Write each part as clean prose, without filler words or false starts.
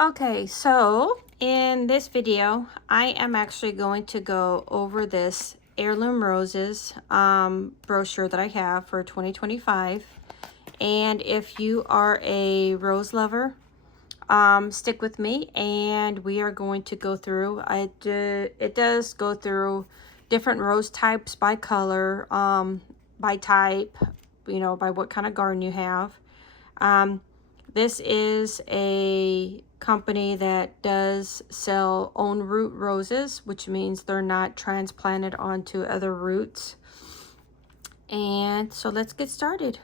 Okay, so in this video, I am actually going to go over this Heirloom Roses brochure that I have for 2025. And if you are a rose lover, stick with me and we are going to go through. It does go through different rose types by color, by type, by what kind of garden you have. This is a company that does sell own root roses, which means they're not transplanted onto other roots. And so let's get started.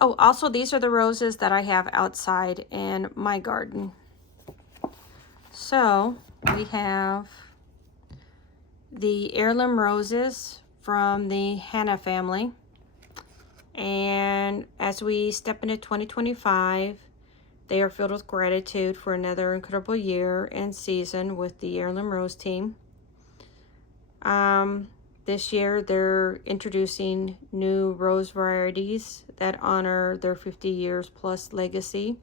Oh, also these are the roses that I have outside in my garden. So we have the Heirloom roses from the Hannah family. And as we step into 2025, they are filled with gratitude for another incredible year and season with the Heirloom Rose team. This year, they're introducing new rose varieties that honor their 50 years plus legacy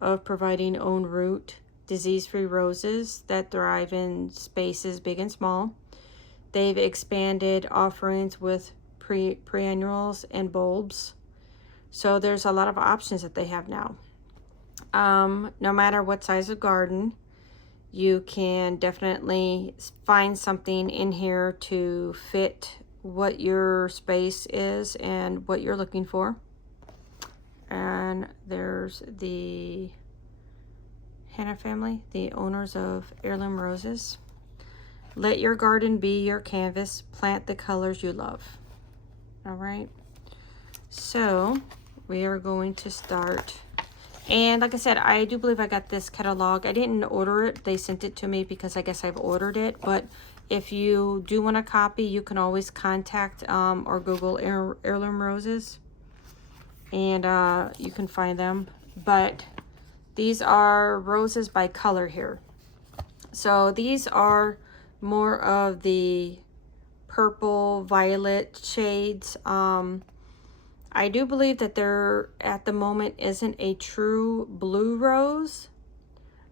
of providing own root, disease-free roses that thrive in spaces big and small. They've expanded offerings with perennials and bulbs. So there's a lot of options that they have now. No matter what size of garden, you can definitely find something in here to fit what your space is and what you're looking for. And there's the Hannah family, the owners of Heirloom Roses. Let your garden be your canvas. Plant the colors you love. All right. So we are going to start. And like I said, I do believe I got this catalog. I didn't order it. They sent it to me because I guess I've ordered it. But if you do want a copy, you can always contact or Google Heirloom Roses. And you can find them. But these are roses by color here. So these are more of the purple, violet shades. I do believe that there at the moment isn't a true blue rose.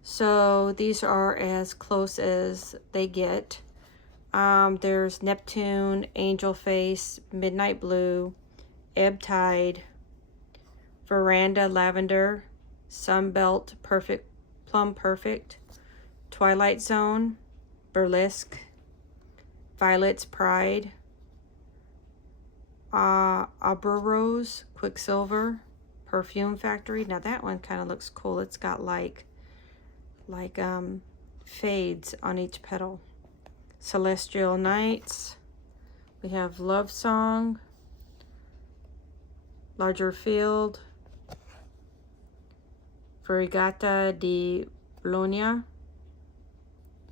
So these are as close as they get. There's Neptune, Angel Face, Midnight Blue, Ebb Tide, Veranda Lavender, Sunbelt Perfect, Plum Perfect, Twilight Zone, Burlesque, Violet's Pride, Abra Rose, Quicksilver, Perfume Factory. Now that one kind of looks cool. It's got like fades on each petal. Celestial Nights. We have Love Song, Larger Field, Verigata di Bologna.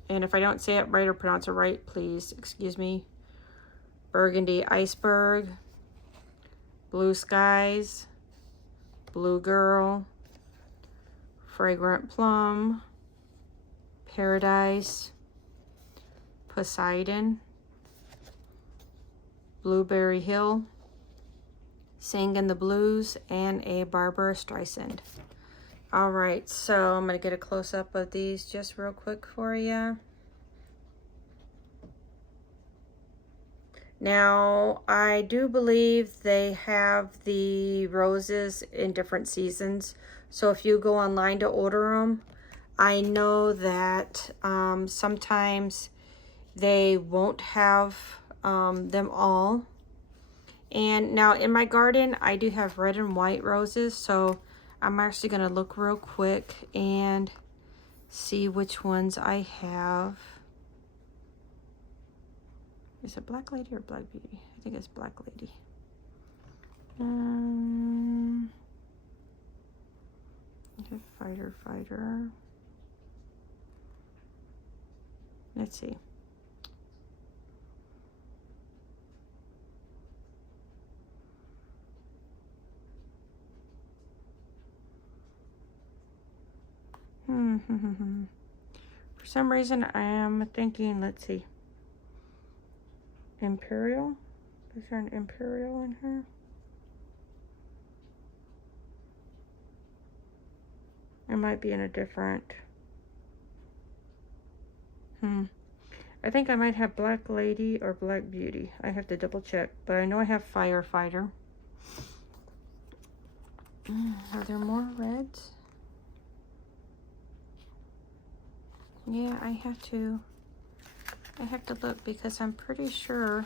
And if I don't say it right or pronounce it right, please excuse me. Burgundy Iceberg, Blue Skies, Blue Girl, Fragrant Plum, Paradise, Poseidon, Blueberry Hill, Sing in the Blues, and a Barbara Streisand. All right, so I'm going to get a close-up of these just real quick for you. Now, I do believe they have the roses in different seasons. So if you go online to order them, I know that sometimes they won't have them all. And now in my garden, I do have red and white roses. So I'm actually going to look real quick and see which ones I have. Is it Black Lady or Black Beauty? I think it's Black Lady. Fighter. Let's see. For some reason, I am thinking, let's see. Imperial? Is there an Imperial in here? It might be in a different. I think I might have Black Lady or Black Beauty. I have to double check, but I know I have Firefighter. Are there more reds? Yeah, I have to look because I'm pretty sure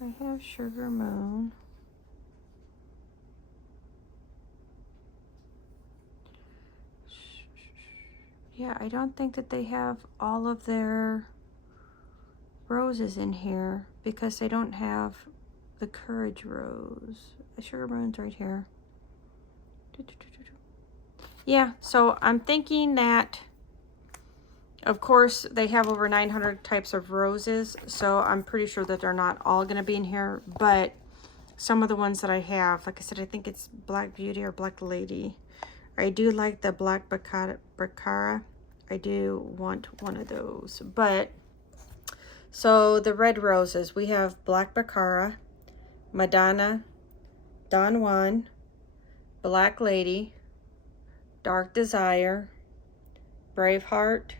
I have Sugar Moon. Yeah, I don't think that they have all of their roses in here because they don't have the Courage Rose. The Sugar Moon's right here. Yeah, so I'm thinking that, of course, they have over 900 types of roses, so I'm pretty sure that they're not all going to be in here, but some of the ones that I have, like I said, I think it's Black Beauty or Black Lady. I do like the Black Baccara. I do want one of those. But, so the red roses, we have Black Baccara, Madonna, Don Juan, Black Lady, Dark Desire, Braveheart,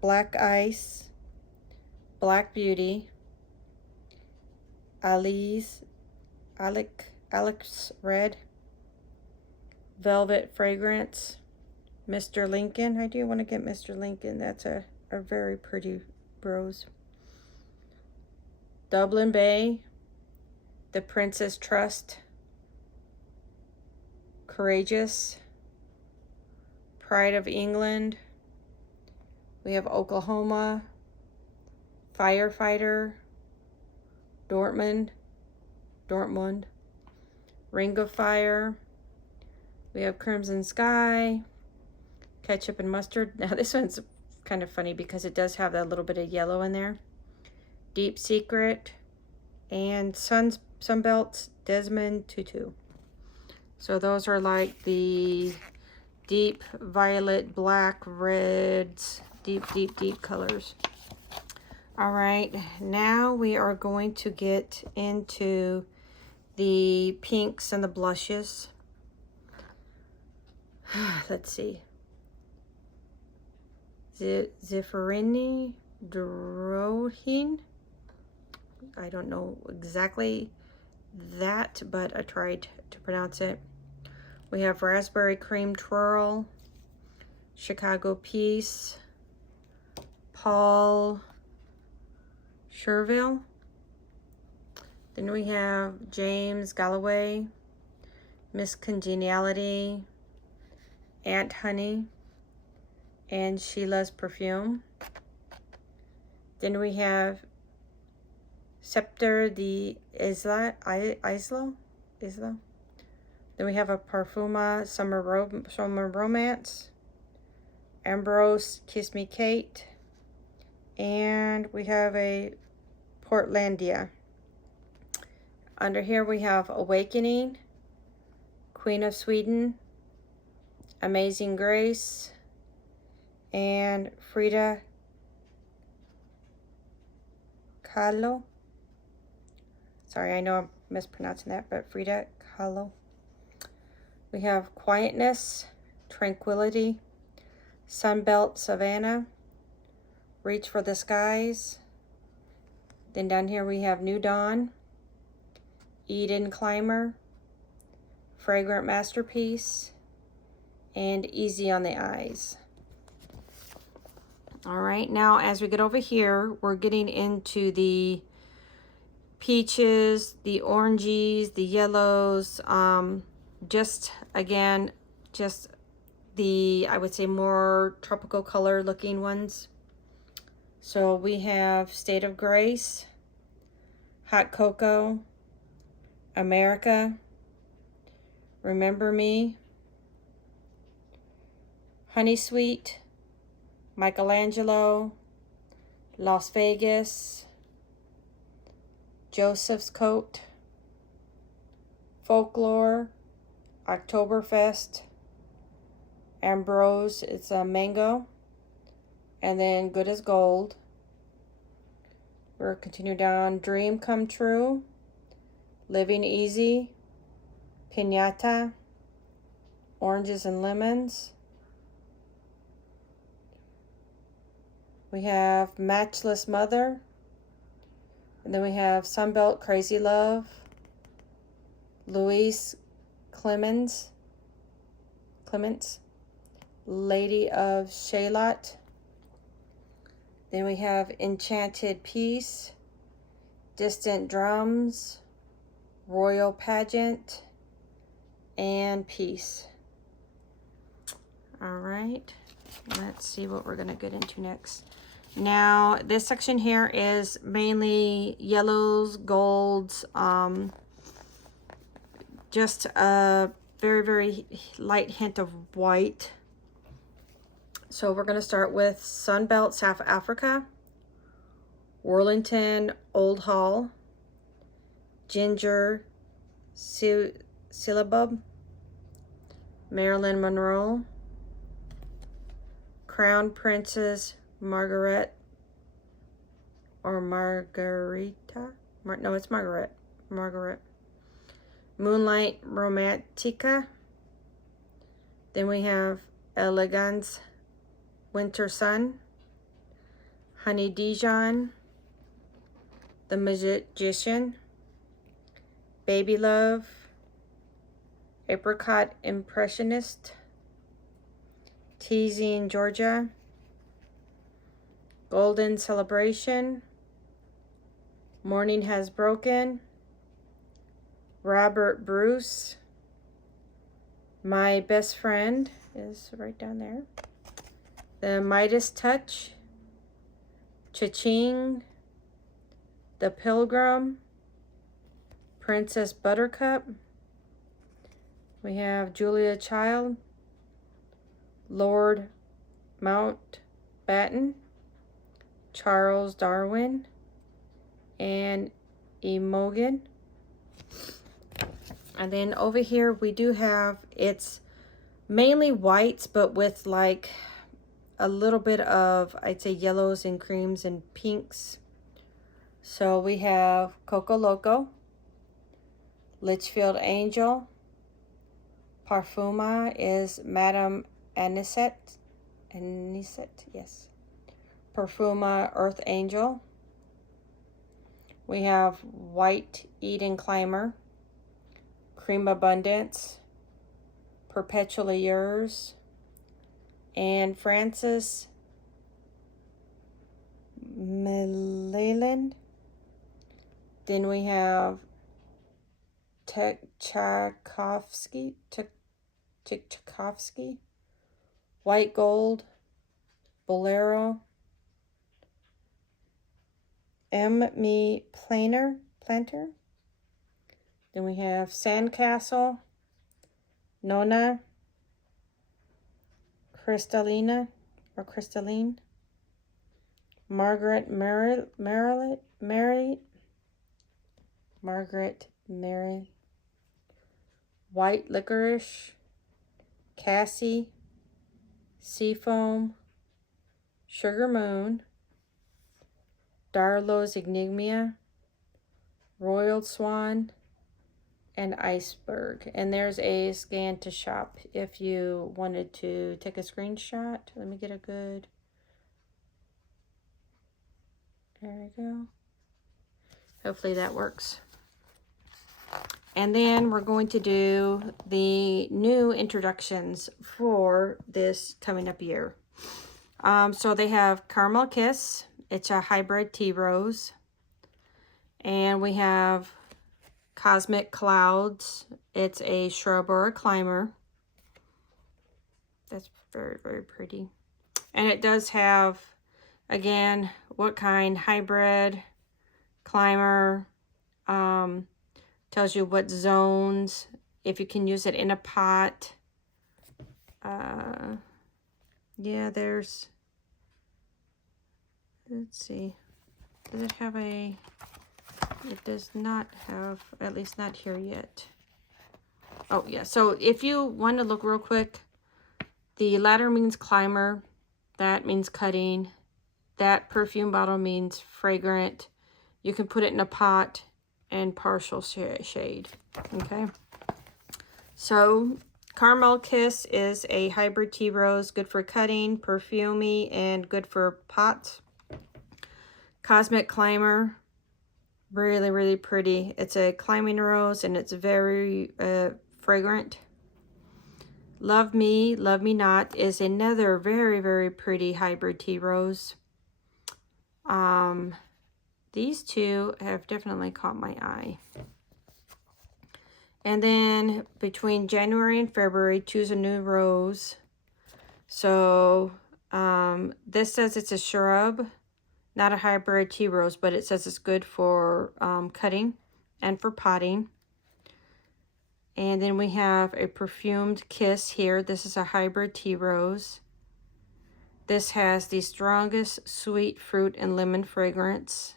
Black Ice, Black Beauty, Alex Red, Velvet Fragrance, Mr. Lincoln. I do want to get Mr. Lincoln. That's a very pretty rose. Dublin Bay, The Princess Trust, Courageous, Pride of England. We have Oklahoma, Firefighter, Dortmund, Ring of Fire. We have Crimson Sky, Ketchup and Mustard. Now this one's kind of funny because it does have that little bit of yellow in there. Deep Secret, and Sunbelt's Desmond Tutu. So those are like the deep violet, black, reds, deep colors. All right, now we are going to get into the pinks and the blushes. Let's see. Zifferini Drohin. I don't know exactly that, but I tried to pronounce it. We have Raspberry Cream Twirl, Chicago Peace, Paul Sherville. Then we have James Galloway, Miss Congeniality, Aunt Honey, and Sheila's Perfume. Then we have Scepter de Isla. Then we have a Parfuma Summer Romance, Ambrose Kiss Me Kate, and we have a Portlandia. Under here we have Awakening, Queen of Sweden, Amazing Grace, and Frida Kahlo. Sorry, I know I'm mispronouncing that, but Frida Kahlo. We have Quietness, Tranquility, Sunbelt Savannah, Reach for the Skies. Then down here we have New Dawn, Eden Climber, Fragrant Masterpiece, and Easy on the Eyes. All right, now as we get over here, we're getting into the peaches, the oranges, the yellows, just again, just the, I would say, more tropical color looking ones. So we have State of Grace, Hot Cocoa, America, Remember Me, Honey Sweet, Michelangelo, Las Vegas, Joseph's Coat, Folklore, Oktoberfest, Ambrose, it's a mango, and then Good as Gold. We're continuing down, Dream Come True, Living Easy, Piñata, Oranges and Lemons. We have Matchless Mother. And then we have Sunbelt Crazy Love, Louise Clements, Lady of Shalott. Then we have Enchanted Peace, Distant Drums, Royal Pageant, and Peace. All right, let's see what we're gonna get into next. Now, this section here is mainly yellows, golds, just a very, very light hint of white. So we're going to start with Sunbelt South Africa, Worlington Old Hall, Ginger Syllabub, Marilyn Monroe, Crown Princess Margaret, or Margarita? No, it's Margaret. Moonlight Romantica. Then we have Elegance Winter Sun, Honey Dijon, The Magician, Baby Love, Apricot Impressionist, Teasing Georgia, Golden Celebration, Morning Has Broken, Robert Bruce, My Best Friend is right down there, The Midas Touch, Cha-Ching, The Pilgrim, Princess Buttercup. We have Julia Child, Lord Mountbatten, Charles Darwin, and Imogen. And then over here we do have, it's mainly whites, but with like a little bit of, I'd say, yellows and creams and pinks. So we have Coco Loco, Litchfield Angel, Parfuma is Madame Anisette, yes. Parfuma Earth Angel. We have White Eden Climber, Cream Abundance, Perpetually Yours, and Francis Milliland. Then we have Tchaikovsky, White Gold, Bolero, Me Planter. Then we have Sandcastle, Nona, Crystalline, Margaret Mary, White Licorice, Cassie, Seafoam, Sugar Moon, Darlow's Enigma, Royal Swan, and Iceberg. And there's a scan to shop if you wanted to take a screenshot. Let me get a good, there we go. Hopefully that works. And then we're going to do the new introductions for this coming up year. So they have Caramel Kiss. It's a hybrid tea rose. And we have Cosmic Clouds. It's a shrub or a climber. That's very, very pretty. And it does have, again, what kind, hybrid, climber, tells you what zones, if you can use it in a pot. Yeah, there's, let's see, does it have a, it does not have, at least not here yet. Oh yeah, so if you want to look real quick, the ladder means climber, that means cutting, that perfume bottle means fragrant. You can put it in a pot and partial shade, okay? So Caramel Kiss is a hybrid tea rose, good for cutting, perfumey, and good for pots. Cosmic Climber, really, really pretty. It's a climbing rose and it's very fragrant. Love Me Not is another very, very pretty hybrid tea rose. These two have definitely caught my eye. And then between January and February, choose a new rose. So this says it's a shrub, not a hybrid tea rose, but it says it's good for cutting and for potting. And then we have a perfumed kiss here. This is a hybrid tea rose. This has the strongest sweet fruit and lemon fragrance.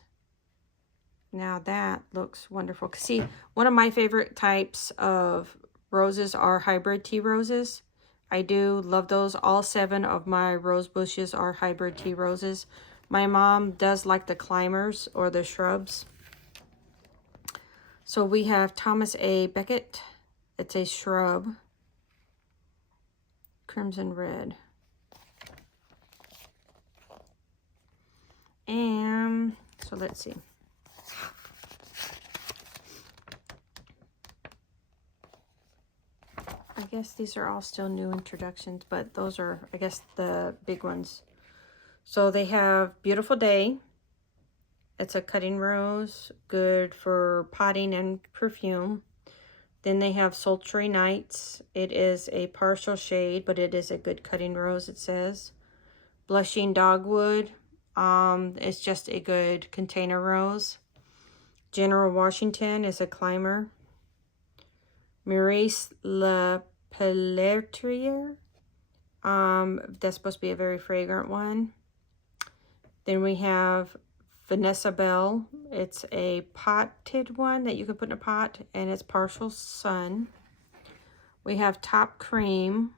Now that looks wonderful. See, one of my favorite types of roses are hybrid tea roses. I do love those. All 7 of my rose bushes are hybrid tea roses. My mom does like the climbers or the shrubs. So we have Thomas A. Becket. It's a shrub. Crimson red. And so let's see. I guess these are all still new introductions, but those are, I guess, the big ones. So they have Beautiful Day. It's a cutting rose, good for potting and perfume. Then they have Sultry Nights. It is a partial shade, but it is a good cutting rose, it says. Blushing Dogwood. It's just a good container rose. General Washington is a climber. Maurice Le Pelletier. That's supposed to be a very fragrant one. Then we have Vanessa Bell. It's a potted one that you can put in a pot, and it's partial sun. We have Top Cream.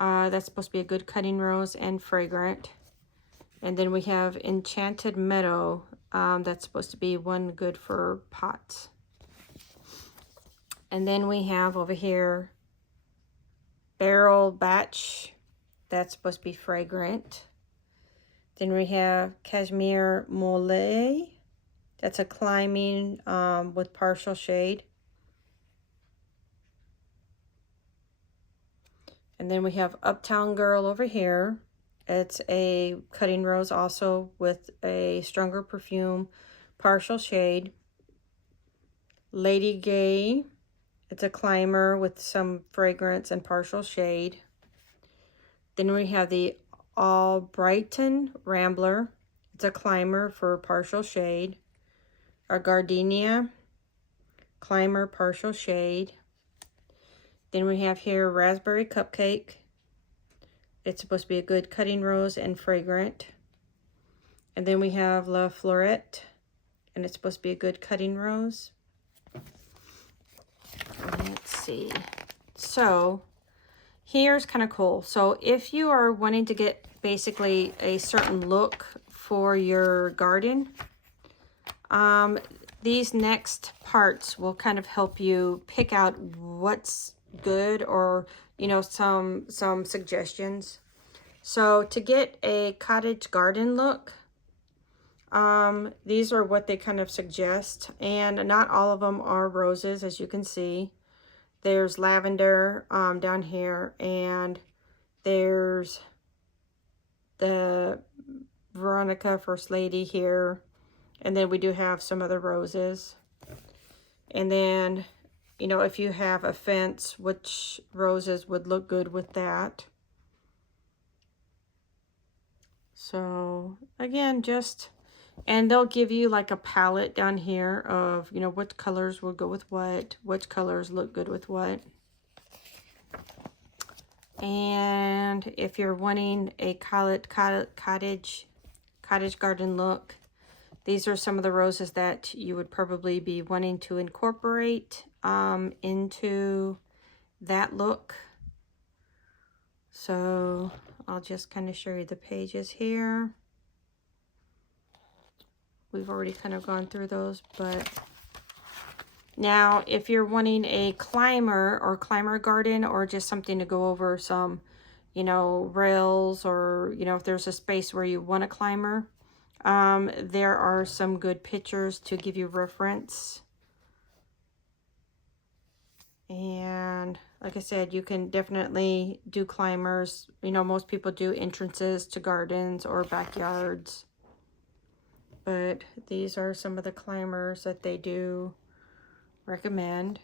That's supposed to be a good cutting rose and fragrant. And then we have Enchanted Meadow. That's supposed to be one good for pots. And then we have over here Barrel Batch. That's supposed to be fragrant. Then we have Cashmere Mole. That's a climbing with partial shade. And then we have Uptown Girl over here. It's a cutting rose also with a stronger perfume, partial shade. Lady Gay. It's a climber with some fragrance and partial shade. Then we have the All Brighton Rambler. It's a climber for partial shade. A Gardenia climber, partial shade. Then we have here Raspberry Cupcake. It's supposed to be a good cutting rose and fragrant. And then we have La Florette, and it's supposed to be a good cutting rose. Let's see. So here's kind of cool. So if you are wanting to get basically a certain look for your garden, these next parts will kind of help you pick out what's good, or some suggestions. So to get a cottage garden look, these are what they kind of suggest, and not all of them are roses, as you can see. There's lavender down here, and there's the Veronica First Lady here, and then we do have some other roses. And then, if you have a fence, which roses would look good with that. So again, and they'll give you like a palette down here of, what colors will go with what, which colors look good with what. And if you're wanting a cottage garden look, these are some of the roses that you would probably be wanting to incorporate into that look. So I'll just kind of show you the pages here. We've already kind of gone through those, but Now, if you're wanting a climber or climber garden, or just something to go over some, you know, rails, or, you know, if there's a space where you want a climber, there are some good pictures to give you reference. And like I said, you can definitely do climbers. You know, most people do entrances to gardens or backyards. But these are some of the climbers that they do recommend.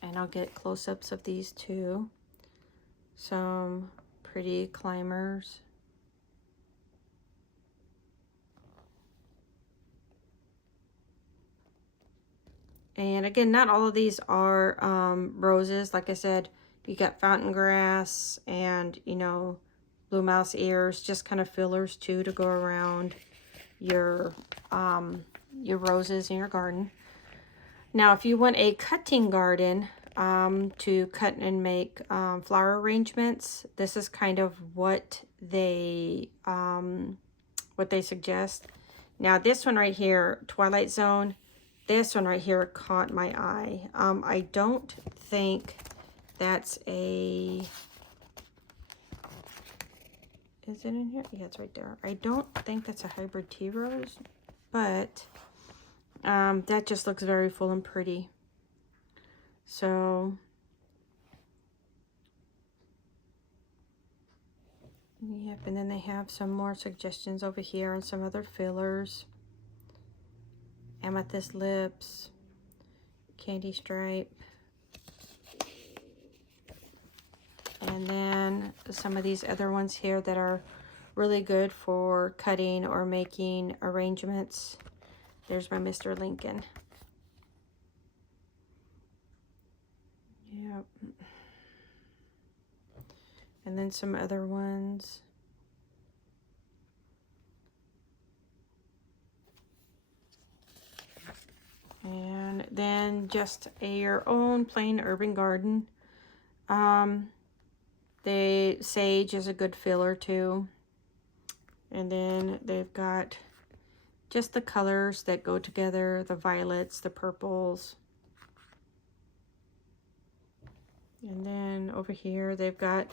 And I'll get close-ups of these too. Some pretty climbers. And again, not all of these are roses. Like I said, you got fountain grass and, you know, blue mouse ears, just kind of fillers too to go around your roses in your garden. Now, if you want a cutting garden to cut and make flower arrangements, this is kind of what they suggest. Now, this one right here, Twilight Zone, this one right here caught my eye. I don't think that's a... Is it in here? Yeah, it's right there. I don't think that's a hybrid tea rose, but that just looks very full and pretty. So, yep, and then they have some more suggestions over here and some other fillers. Amethyst lips, candy stripe, and then some of these other ones here that are really good for cutting or making arrangements. There's my Mr. Lincoln. Yep. And then some other ones. And then just your own plain urban garden. The sage is a good filler too. And then they've got just the colors that go together, the violets, the purples. And then over here they've got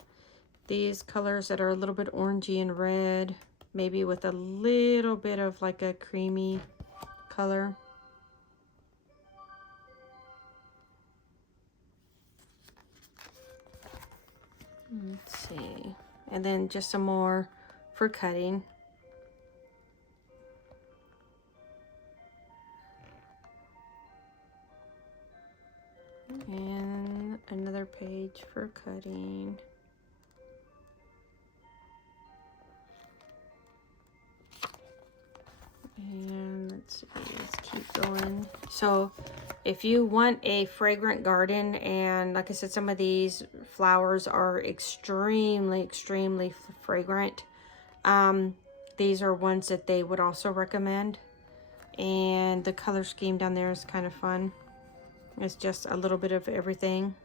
these colors that are a little bit orangey and red, maybe with a little bit of like a creamy color. Let's see. And then just some more for cutting. And another page for cutting. And let's see, let's keep going. So if you want a fragrant garden, and like I said, some of these flowers are extremely fragrant, these are ones that they would also recommend. And the color scheme down there is kind of fun. It's just a little bit of everything.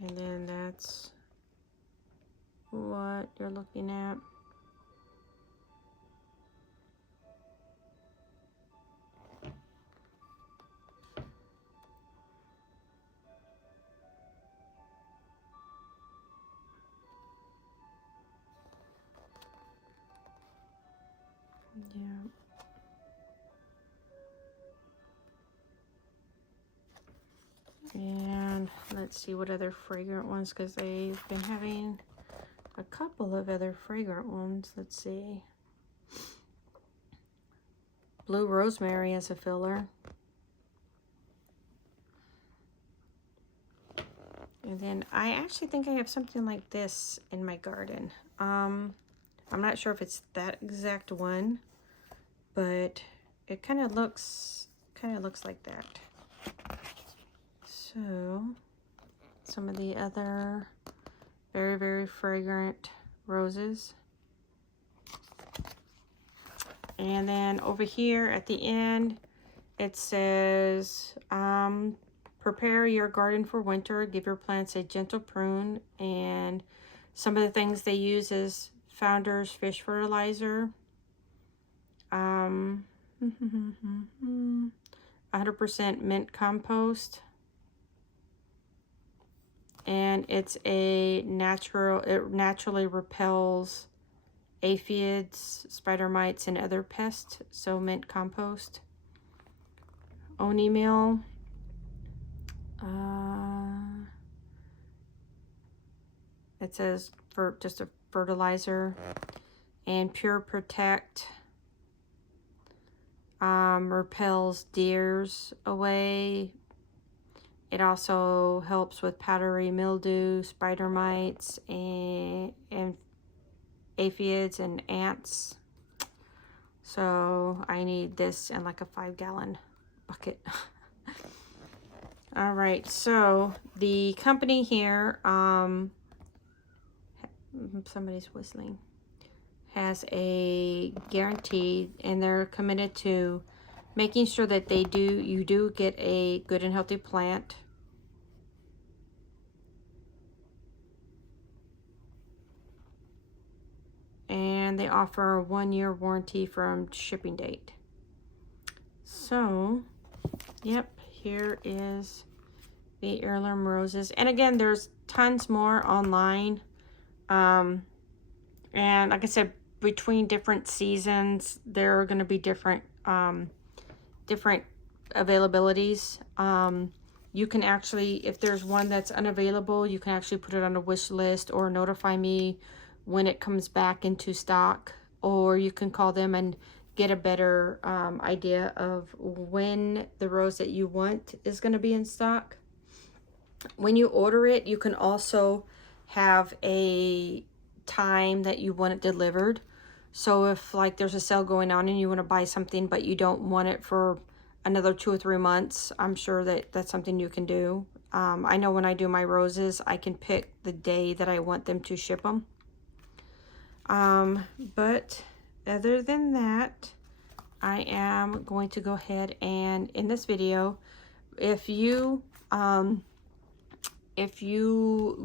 And then that's what you're looking at. Yeah. And let's see what other fragrant ones, because they've been having a couple of other fragrant ones. Let's see. Blue rosemary as a filler. And then I actually think I have something like this in my garden. I'm not sure if it's that exact one, but it kind of looks like that. So some of the other very fragrant roses. And then over here at the end, it says, prepare your garden for winter. Give your plants a gentle prune. And some of the things they use is Founder's fish fertilizer. 100% mint compost. And it's a natural, it naturally repels aphids, spider mites, and other pests. So mint compost. Oni meal. It says for just a fertilizer. And Pure Protect repels deers away. It also helps with powdery mildew, spider mites, and aphids and ants. So I need this in like a 5-gallon bucket. All right, so the company here, somebody's whistling, has a guarantee, and they're committed to making sure that you do get a good and healthy plant. And they offer a 1-year warranty from shipping date. So, yep, here is the Heirloom roses. And again, there's tons more online. And like I said, between different seasons, there are going to be different different availabilities. You can actually, if there's one that's unavailable, you can actually put it on a wish list or notify me when it comes back into stock, or you can call them and get a better idea of when the rose that you want is going to be in stock. When you order it, you can also have a time that you want it delivered. So if like there's a sale going on and you want to buy something but you don't want it for another 2 or 3 months, I'm sure that that's something you can do. I know when I do my roses, I can pick the day that I want them to ship them. But other than that, I am going to go ahead and in this video, if you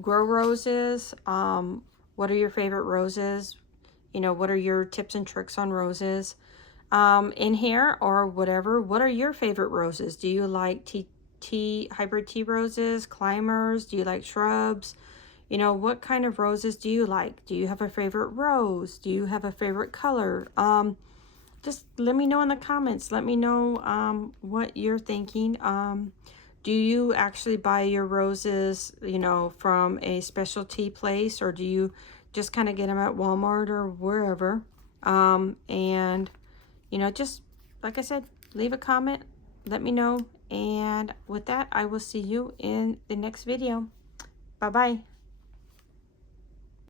grow roses, what are your favorite roses? You know, what are your tips and tricks on roses in here or whatever? What are your favorite roses? Do you like hybrid tea roses, climbers? Do you like shrubs? You know, what kind of roses do you like? Do you have a favorite rose? Do you have a favorite color? Just let me know in the comments. Let me know what you're thinking. Do you actually buy your roses, you know, from a specialty place, or do you just kind of get them at Walmart or wherever? And, you know, just like I said, leave a comment, let me know. And with that, I will see you in the next video. Bye-bye.